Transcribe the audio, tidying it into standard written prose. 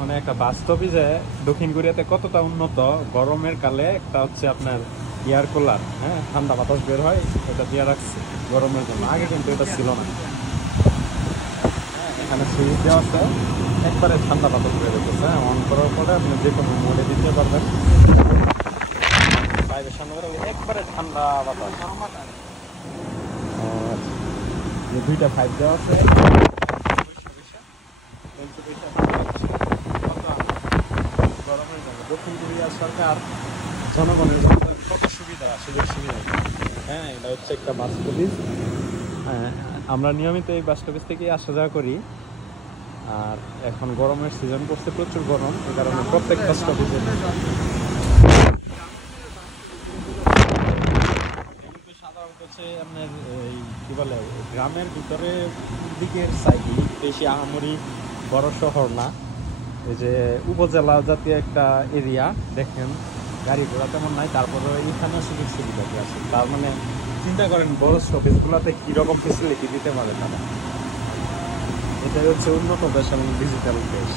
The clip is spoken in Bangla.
মানে একটা বাস্তবই যে দক্ষিণ কোরিয়াতে কতটা উন্নত। গরমের কালে একটা হচ্ছে আপনার এয়ার কুলার, হ্যাঁ, ঠান্ডা বাতাস বের হয়, এটা দিয়ে রাখছে গরমের জন্য। আগে কিন্তু এটা ছিল না। এখানে সুইচ দেওয়া আছে, একবারে ঠান্ডা বাতাস বের হতেছে। হ্যাঁ, অন করার পরে আপনি যে কোনো মোডে দিতে পারবেন। বাইরের সামনে একবারে ঠান্ডা বাতাস। আর যে দুইটা পাইপ দেওয়া আছে, গরমের জন্য দক্ষিণ কোরিয়ার সরকার জনগণের জন্য কত সুবিধা, সুযোগ সুবিধা। হ্যাঁ, এটা হচ্ছে একটা বাস স্টপেজ। হ্যাঁ, আমরা নিয়মিত এই বাস স্টপেজ থেকে আসা যাওয়া করি। আর এখন গরমের সিজন পড়ছে, প্রচুর গরম, এই কারণে প্রত্যেকটা স্টপেজে সাধারণত হচ্ছে আপনার এই কি বলে গ্রামের ভিতরে দিকের সাইডে, বেশি আহামরি বড় শহর না। এই যে উপজেলা জাতীয় একটা এরিয়া দেখেন, গাড়ি ঘোড়া তেমন নাই, তারপরে এখানে সুযোগ সুবিধা আছে। তার মানে চিন্তা করেন বড় শপিসগুলোতে কীরকম ফেসিলিটি দিতে পারে তারা। এটাই হচ্ছে উন্নত দেশ এবং ডিজিটাল দেশ।